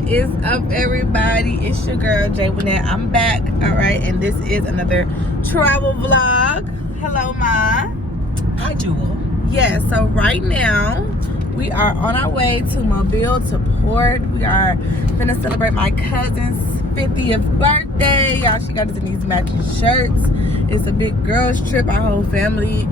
What is up, everybody? It's your girl J.Wennette. I'm back, all right, and this is another travel vlog. Hello, Ma. Hi, Jewel. Yeah, so right now we are on our way to Mobile to Port. We are gonna celebrate my cousin's 50th birthday. Y'all, she got us in these matching shirts. It's a big girls trip. Our whole family,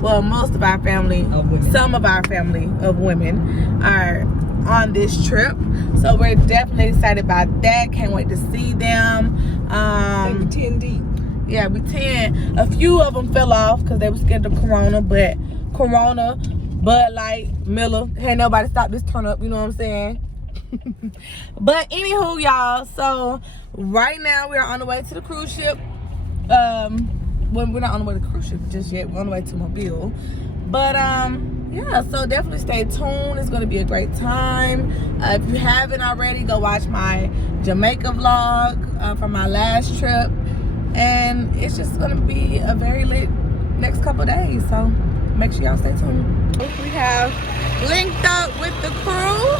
well, most of our family, some of our family of women are on this trip, so we're definitely excited about that. Can't wait to see them. 10 deep. Yeah, we 10. A few of them fell off because they were scared of Corona, but Corona, Bud Light, Miller, ain't nobody stop this turn up, you know what I'm saying? But anywho, y'all, so right now we are on the way to the cruise ship. Well, we're not on the way to the cruise ship just yet. We're on the way to Mobile. But yeah, so definitely stay tuned. It's gonna be a great time. If you haven't already, go watch my Jamaica vlog from my last trip. And it's just gonna be a very lit next couple days. So make sure y'all stay tuned. We have linked up with the crew,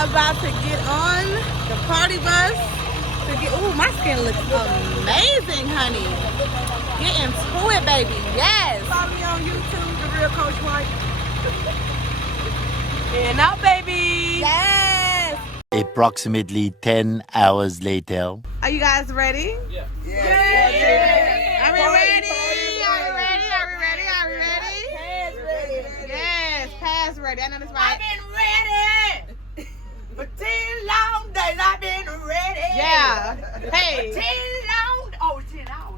about to get on the party bus to get. Ooh, my skin looks amazing, honey. Get into it, baby. Yes. Follow me on YouTube, The Real Coach White. And out, baby. Yes. Approximately 10 hours later. Are you guys ready? Yeah. Are we ready? Are we ready? Are we ready? Are we ready? Pass ready. Yes, pass ready. I know this right. I've been ready. For 10 long days, I've been ready. Yeah. Hey. 10 long, 10 hours.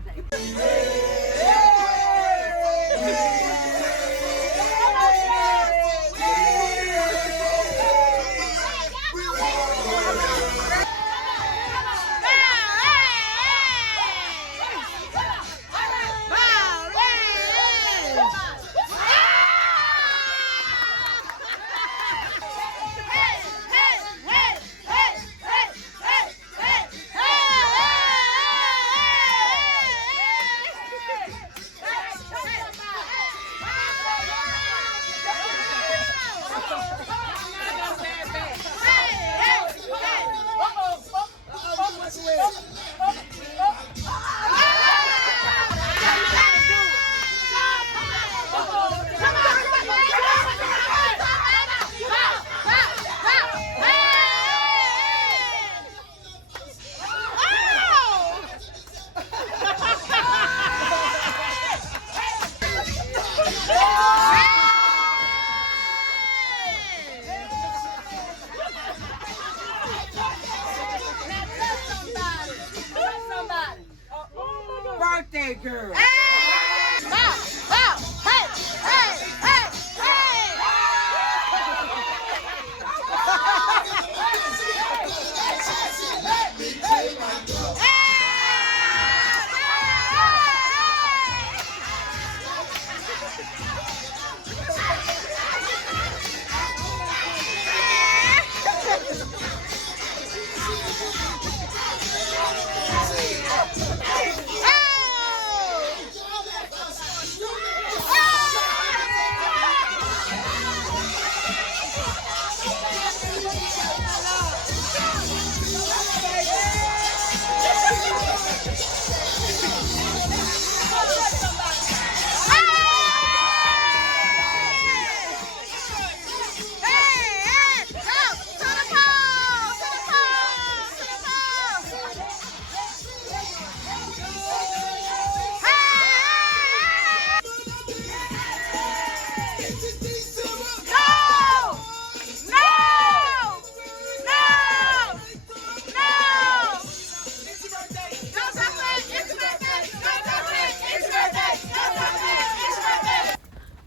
Birthday girl.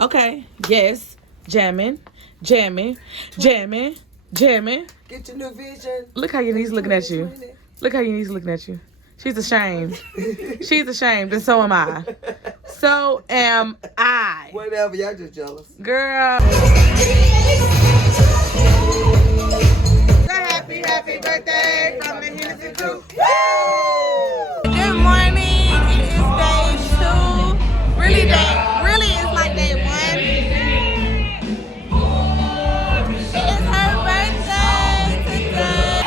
Okay, yes, jamming. Get your new vision. Look how your niece looking at you. Look how your niece looking at you. She's ashamed. She's ashamed, and so am I. So am I. Whatever, y'all just jealous. Girl. Happy birthday from the Hennessy crew. Good morning. It is day 2. Really, it's like day 1. It's her birthday today.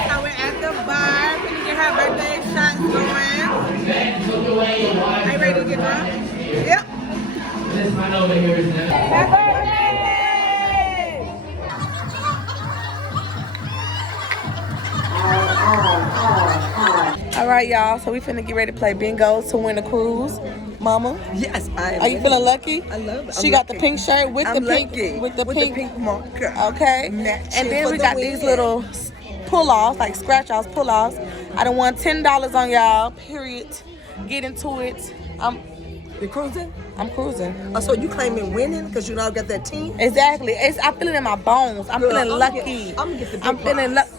All right, y'all. So we finna get ready to play bingo to win a cruise. Mama, Yes, I am. are you feeling lucky? I love it. She got the pink shirt with the pink with the pink marker. Okay. Matching And then for we the got win. these little pull-offs, like scratch-offs, pull-offs. I done won $10 on y'all. Period. Get into it. You cruising? I'm cruising. Oh, so you claiming winning because you don't got that team? Exactly. I feel it in my bones. I'm Girl, feeling I'm lucky. gonna get the big I'm feeling prize.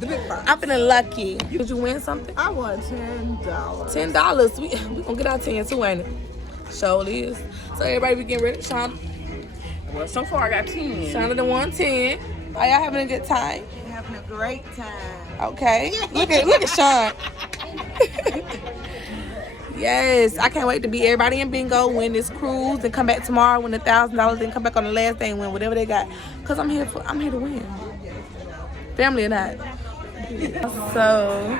The big prize. I'm feeling lucky. Did you win something? I won $10. $10. We gonna get our 10 too, ain't it? Surely is. So everybody be getting ready. Sean, Well, so far I got 10. Shauna done won 10. Are y'all having a good time? Having a great time. Okay. Look at Sean. Yes, I can't wait to beat everybody in bingo, win this cruise, and come back tomorrow, win $1,000, and come back on the last day and win whatever they got. Cause I'm here to win. Family or not. So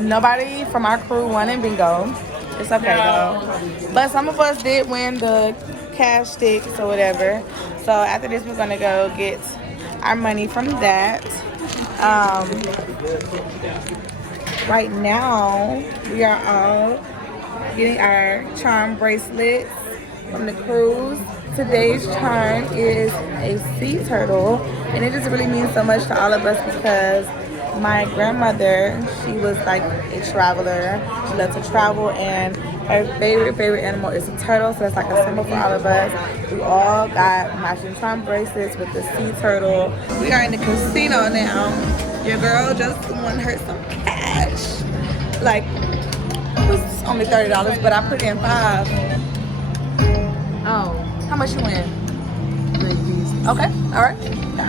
nobody from our crew won in bingo. It's okay though. But some of us did win the cash sticks or whatever. So after this, we're gonna go get our money from that. Right now, we are all getting our charm bracelets from the cruise. Today's charm is a sea turtle, and it just really means so much to all of us because my grandmother, she was like a traveler. She loved to travel, and her favorite animal is a turtle, so that's like a symbol for all of us. We all got matching charm bracelets with the sea turtle. We are in the casino now. Your girl just won her some cash. Like, it was only $30, but I put in $5. Oh, how much you win? Okay, all right.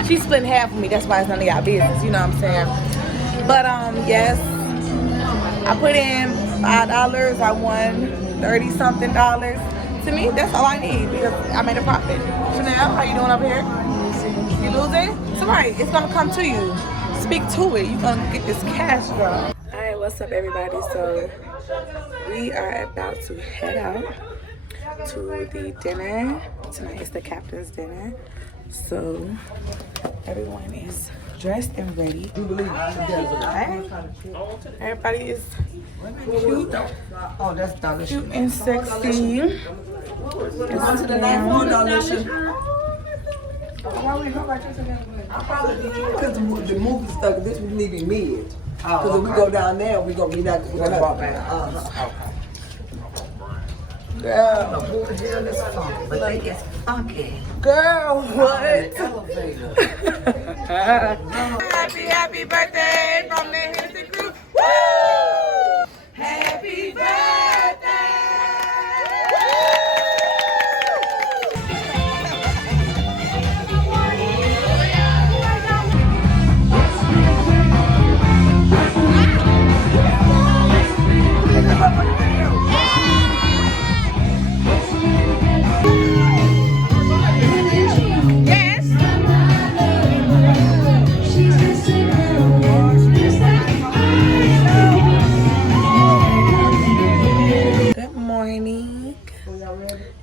She's splitting half with me. That's why it's none of y'all business. You know what I'm saying? But yes, I put in $5. I won $30-something. To me, that's all I need because I made a profit. Chanel, how you doing up here? You losing? It's alright. It's gonna come to you. Speak to it. You're gonna get this cash, girl. All right, what's up, everybody? So we are about to head out to the dinner. Tonight is the captain's dinner. So everyone is dressed and ready. Okay. Everybody is cute. Oh, that's delicious. Cute and sexy. On to the next one, delicious. Because the movie stuck, this was leaving mid. Because if we go down there, we're going to be not going to walk back. Girl. Who the hell is funky? But they get funky. Girl, what? Elevator. Happy birthday from the Hennessy crew. Woo! Happy birthday!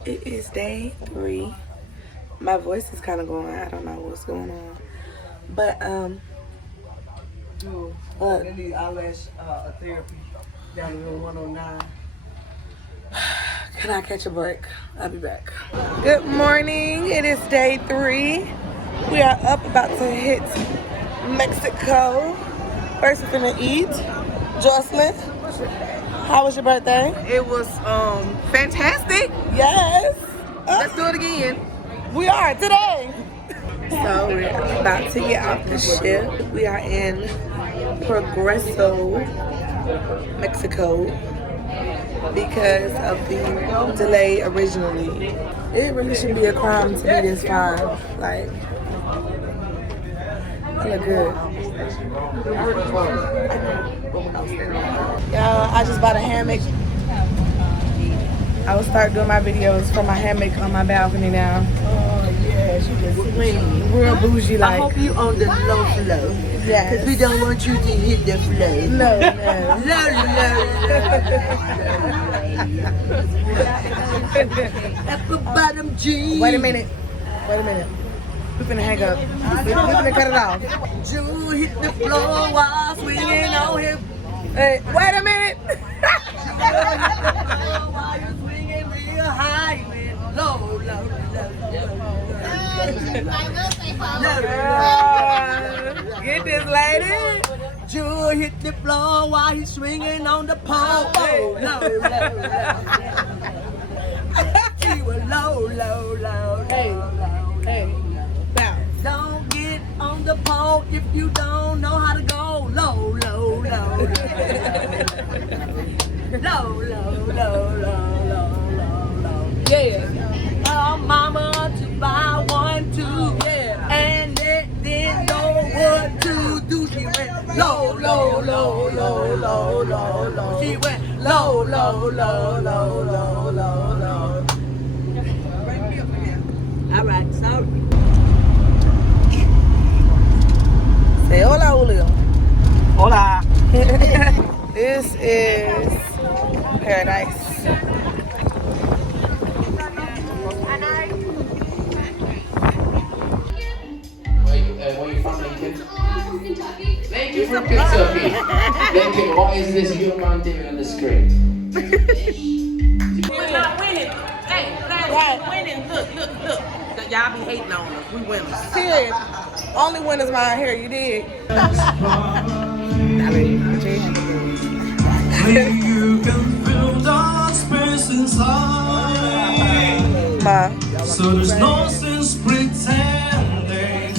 It is day 3. My voice is kind of going. I don't know what's going on. But They need eyelash therapy down in room 109. can I catch a break? I'll be back. Good morning. It is day 3. We are up, about to hit Mexico. First, we're gonna eat. Jocelyn, how was your birthday? It was fantastic. Yes. Let's do it again. We are today. So we're about to get off the ship. We are in Progreso, Mexico, because of the delay originally. It really should be a crime to be this fine. Like, I look good. Y'all, I just bought a hammock. I will start doing my videos from my hammock on my balcony now. Oh, yeah. Yeah, she just real bougie I like. hope you on the low flow. Yes. Because we don't want you to hit the flow. No, no. Upper bottom jeans. Wait a minute. We finna hang up. We finna cut it off. Jewel hit the floor while swinging on him. Hey, wait a minute. While you swinging real high, low. Get this lady. Jewel hit the floor while he's swinging on the pole. Low. She was low. Hey. Now. Don't get on the pole if you don't know how to go low. Low. Yeah. Mama to buy 1, 2, Yeah. and they didn't know what to do. She went low. She went low. All right, sorry. Say hola, Julio. Hola. This is paradise. Where you from, Lincoln? Lincoln from Kentucky. Lincoln, what is this young man doing on the screen? We're not winning. Hey, guys, we're winning. Look. Y'all be hating on us. We winners. Period. Only winners mine here, you did. Ma. So there's no sense pretending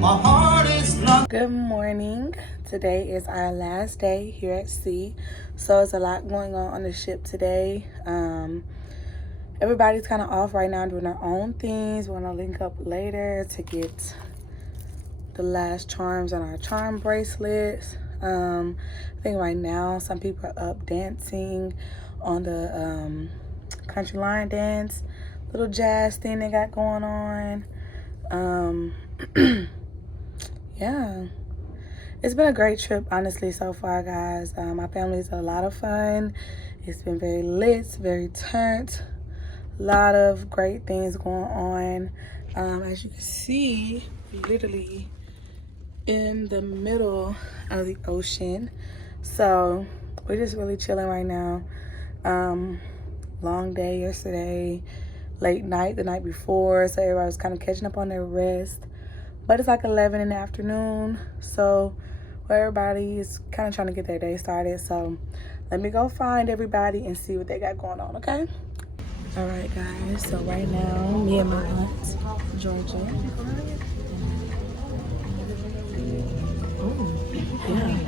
my heart is not. Good morning. Today is our last day here at sea. So it's a lot going on the ship today. Everybody's kind of off right now doing their own things. We're gonna link up later to get the last charms on our charm bracelets. I think right now some people are up dancing on the country line dance, little jazz thing they got going on. Yeah, it's been a great trip honestly so far, guys. My family's a lot of fun. It's been very lit, very turned. A lot of great things going on. As you can see, literally in the middle of the ocean. So we're just really chilling right now. Long day yesterday, late night the night before, so everybody was kind of catching up on their rest. But it's like 11 in the afternoon, so everybody is kind of trying to get their day started. So let me go find everybody and see what they got going on, okay? All right, guys, so right now, me and my aunt, Georgia. Oh, yeah.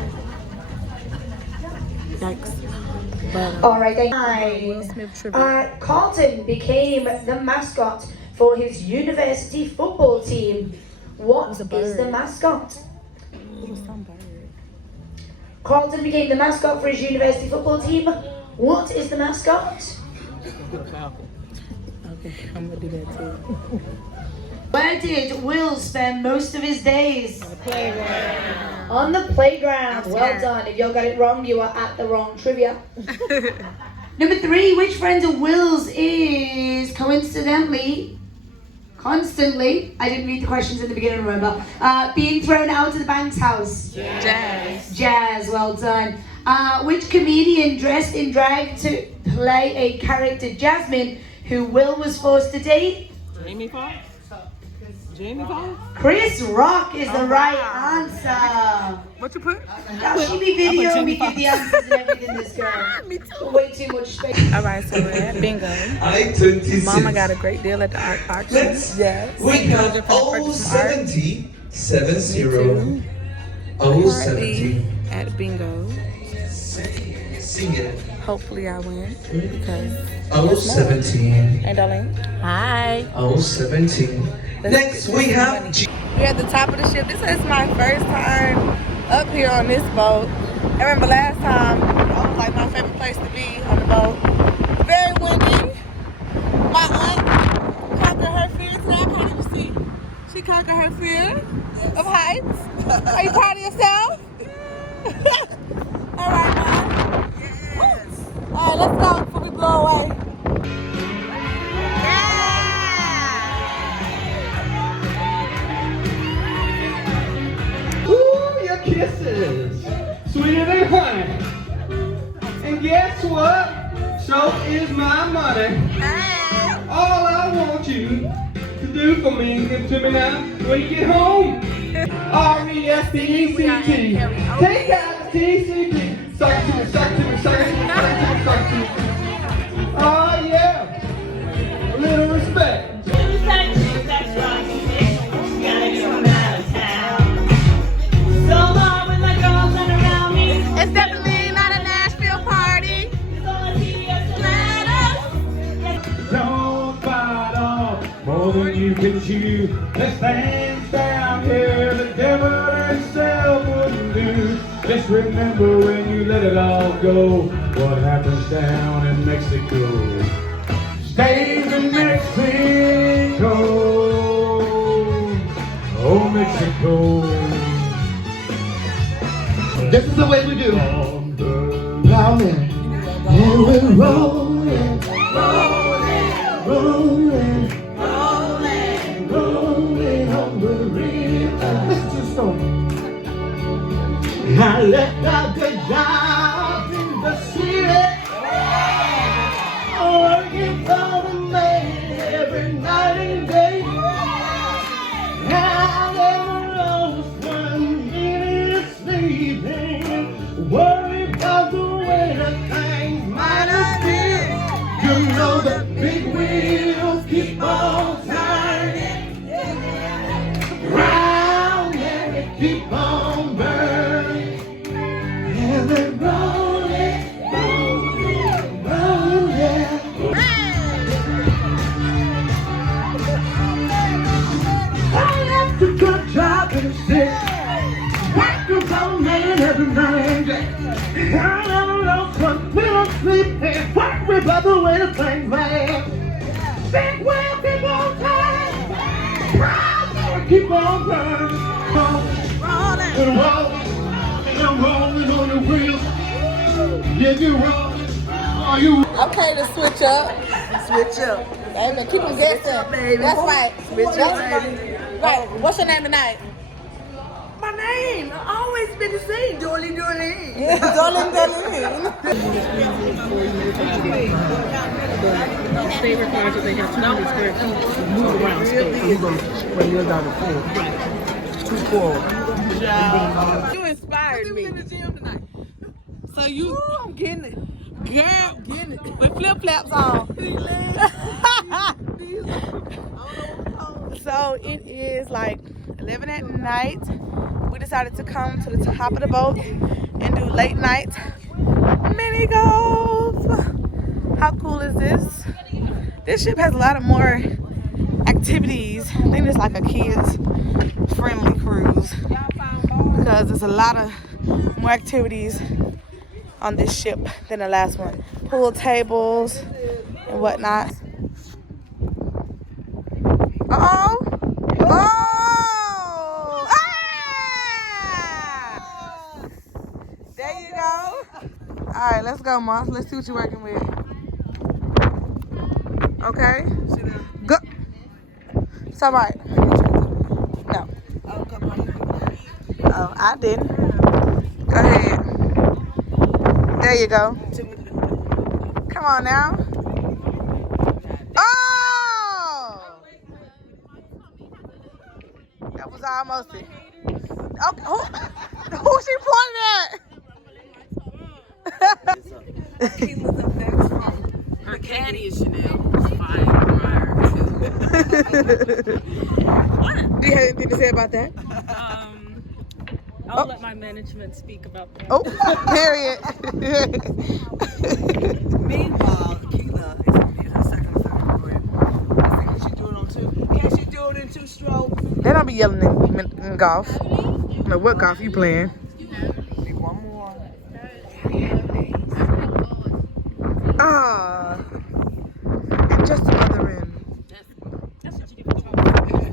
Yikes. But, All right, then. Will Smith tribute. Carlton became the mascot for his university football team. What was a is bird. the mascot? It was some bird. Carlton became the mascot for his university football team. What is the mascot? Okay, I'm gonna do that too. Where did Will spend most of his days? On the playground. On the playground. That's Well right. done. If you got it wrong, you are at the wrong trivia. Number 3, which friend of Will's is coincidentally, constantly, I didn't read the questions in the beginning, remember, being thrown out of the bank's house? Jazz, well done. Which comedian dressed in drag to play a character, Jasmine, who Will was forced to date? Jamie Foxx? Chris Rock is the right answer. What you put? Now she be videoing me give the answers and everything, this girl. Way too much space. All right, so we're at bingo. I-26. Mama got a great deal at the auction. Let's Yes. we have Georgia finna purchase some art. 070 70 Currently 070. at bingo. Sing it. Hopefully I win because 017 hey darling. Hi. 017. Next we have We're at the top of the ship. This is my first time up here on this boat. I remember last time that was like my favorite place to be on the boat. Very windy. My aunt conquered her fears now. I can't even see. conquered her fear of heights. Are you proud of yourself? All right, Mom. Yes. All right, let's go before we blow away. Ooh, your kisses, sweeter than honey. And guess what? So is my money. All I want you to do for me and give to me now when you get home. R-E-S-P-E-C-T. Take out the T-C-T. Suck to me, suck to me, suck to me, suck to me, suck to me. Oh yeah. A little respect. It's definitely not a Nashville party. Don't bite off more than you can chew. There's things down here the devil himself wouldn't do. Just remember when you let it all go, what happens down in Mexico stays in Mexico. Oh, Mexico. This is the way we do. Rolling, and we're rolling, rolling, rolling on the river. Listen to the song. I left out the job in the city, working for the man every night and day. Now never lost 1 minute sleeping, worried about the way the things might have been. You know the big wheels keep on turning round and they keep on burning. And they're rolling, rolling, rolling, yeah. I left a good job in the city, working for a man every night and day. I never lost 1 minute sleeping, worried about the way the things land. Big wheel keep on turning, round and they keep on burning. Rolling, and rolling, and I'm rolling on the wheel. Yeah, you rolling. Are you? Okay, to switch up. Switch up. Baby, keep them guessing. baby. That's right. Switch up, That's baby. right. What's your name tonight? My name always been the same. Dolly, Dolly. Darling. Favorite cars, they have 200 square feet to move around space. You're going to spread yours down to 4. 2 4. You inspired me. So you, I'm getting it. girl, with flip flops on. So it is like 11 at night. We decided to come to the top of the boat and do late night mini golf. How cool is this? This ship has a lot of more activities. I think it's like a kids friendly cruise because there's a lot of more activities on this ship than the last one. Pool tables and whatnot. Uh-oh. Oh! Ah! There you go. All right, let's go, Moss. Let's see what you're working with. Okay. Go. It's all right. No. Oh, I didn't. Go ahead. There you go. Come on now. Oh! That was almost it. Okay, who she pointed at? Her caddy is Chanel. Fire. Do you have anything to say about that? I'll let my management speak about that. Oh, period. Meanwhile, Keela is in her second or third grade. I think she's doing on 2. Can she do it in 2 strokes? They don't be yelling in golf. No, what golf you playing? Maybe one more. Ah, and just another end. That's what you get for talking.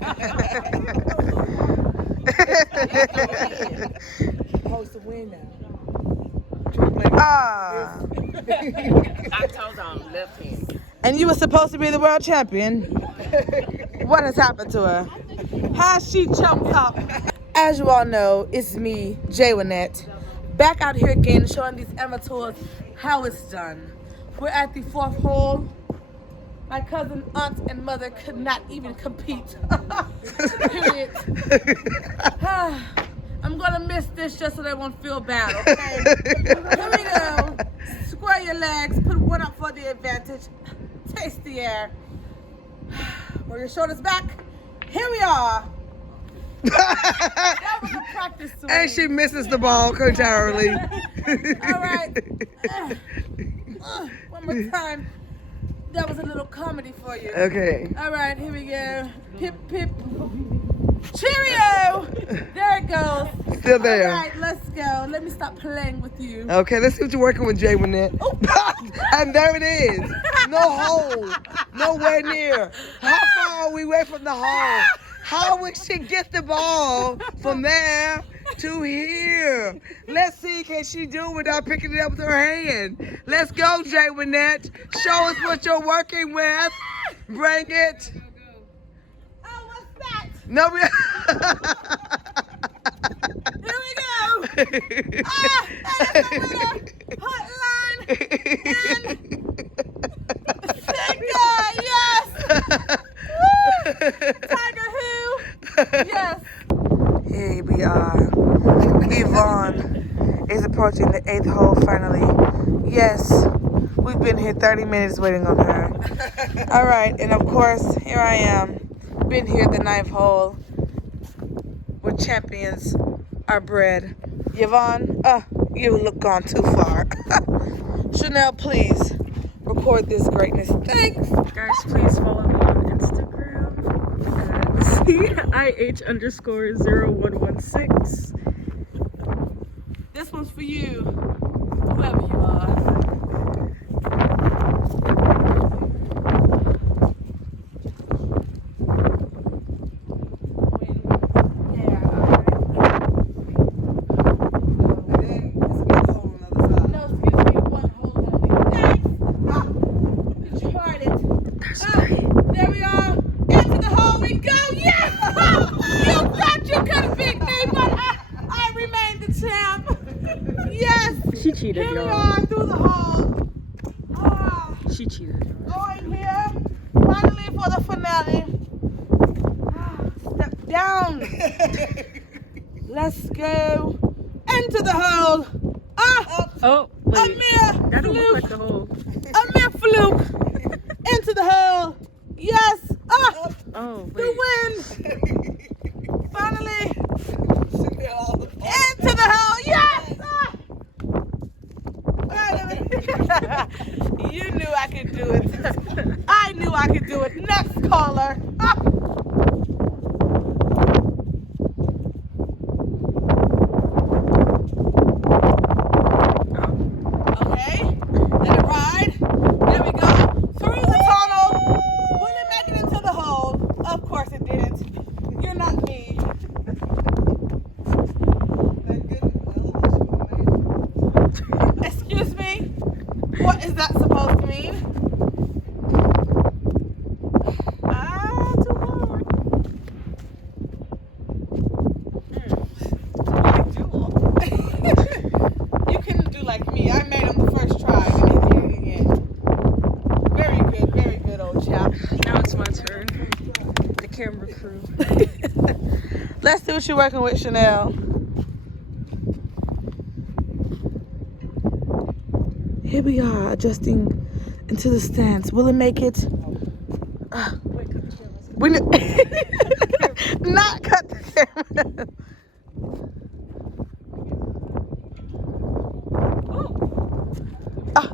Supposed to win now. Ah. I told them left hand. And you were supposed to be the world champion. What has happened to her? Has she jumped up? As you all know, it's me, J.Wennette, back out here again showing these amateurs how it's done. We're at the 4th hole. My cousin, aunt, and mother could not even compete. Period. I'm gonna miss this just so they won't feel bad, okay? Here we go. Square your legs, put one up for the advantage. Taste the air. Roll your shoulders back. Here we are. That was a practice swing. And she misses the ball entirely. All right. One more time. That was a little comedy for you. Okay. All right, here we go. Pip, pip. Cheerio! There it goes. Still there. All right, let's go. Let me stop playing with you. Okay, let's see what you're working with, J.Wennette. And there it is. No hole. Nowhere near. How far are we away from the hole? How would she get the ball from there to here? Let's see, can she do it without picking it up with her hand? Let's go, J.Wennette. Show us what you're working with. Bring it. Oh, what's that? No, Here we go. That is the winner. Hotline and Singer, yes. Tiger who? Yes. Here we are. Yvonne is approaching the 8th hole finally. Yes. We've been here 30 minutes waiting on her. All right, and of course, here I am. Been here the 9th hole. Where champions are bred. Yvonne, you look gone too far. Chanel, please record this greatness. Thanks. Guys, please follow me on Instagram at CIH_0116. This one's for you, whoever you are. There we are. Into the hole we go. Yes! You thought you could beat me, but I remain the champ. Yes. She cheated, Here we y'all. are through the hole. She cheated, y'all. Going here. Finally for the finale. Step down. Let's go. Into the hole. Oh, A wait. mere That don't look like fluke. the hole. A mere fluke. Into the hole. Yes. Oh, The wait. win. Finally. Into the hole. Yes. You knew I could do it. I knew I could do it. Next caller. Okay. Let it ride. There we go. Through the tunnel. Will it make it into the hole? Of course it didn't. You're not me. Excuse me? What is that supposed to mean? Too hard. You couldn't do like me. I made him the first try and he did it again. Very good, old chap. Now it's my turn. The camera crew. Let's see what you're working with, Chanel. Here we are, adjusting into the stance. Will it make it? We not cut the camera.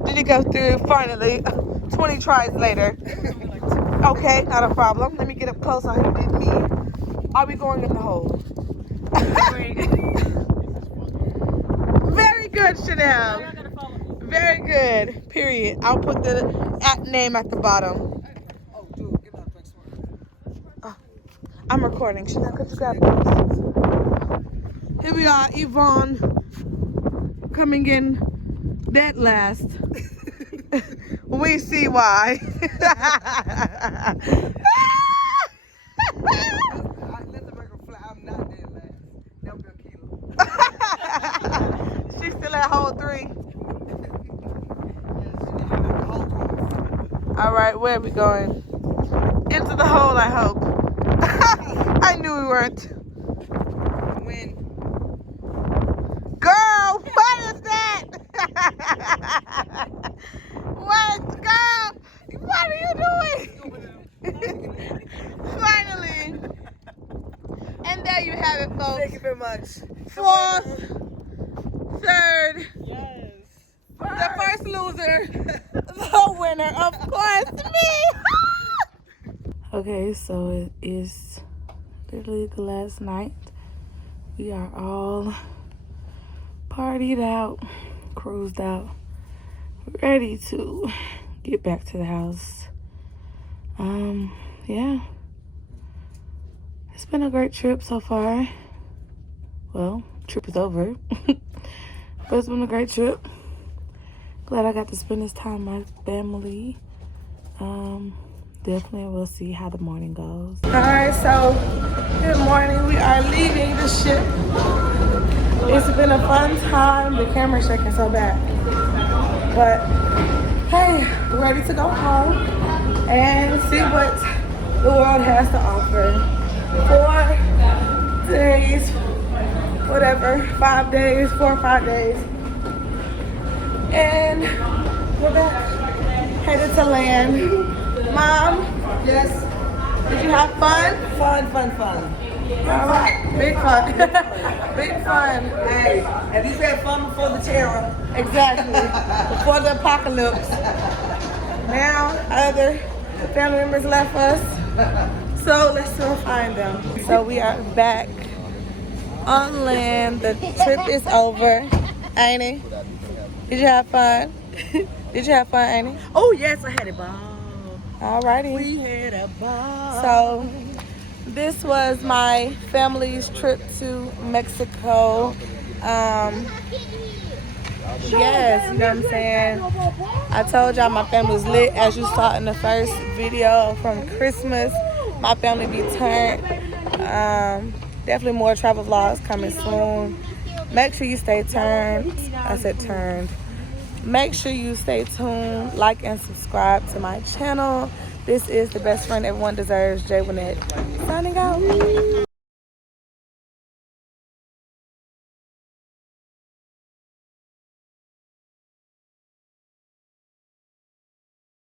Did it go through finally? 20 tries later. Okay, not a problem. Let me get up close on who did me. Are we going in the hole? Very good, Chanel. Very good. Period. I'll put the name at the bottom. I'm recording. Chanel, could you grab this? Here we are, Yvonne, coming in dead last. We see why. She's still at hole 3. All right, where are we going? Into the hole, I hope. I knew we weren't. When? Girl, what is that? What, girl? What are you doing? Finally. And there you have it, folks. Thank you very much. 4th, 3rd. Yes. The first loser. The winner, of course, me. Okay, so it is literally the last night. We are all partied out, cruised out, ready to get back to the house. Yeah. It's been a great trip so far. Well, trip is over. But it's been a great trip. Glad I got to spend this time with my family. Definitely we'll see how the morning goes. Alright, so good morning. We are leaving the ship. It's been a fun time. The camera's shaking so bad. But hey, we're ready to go home and see what the world has to offer. 4 days, whatever, 5 days, 4 or 5 days. And we're back, headed to land. Mom, Yes. did you have fun? Fun. All right, big fun. Big fun. Hey, at least we had fun before the terror. Exactly. Before the apocalypse. Now, other family members left us. So let's go find them. So we are back on land. The trip is over. Ain't it? Did you have fun? Did you have fun, Annie? Oh yes, I had a ball. Alrighty. We had a ball. So this was my family's trip to Mexico. Yes, you know what I'm saying? I told y'all my family was lit, as you saw in the first video from Christmas. My family be turned. Definitely more travel vlogs coming soon. Make sure you stay turned. I said turned. Make sure you stay tuned, like and subscribe to my channel. This is the best friend everyone deserves, J.Wennette. Signing out.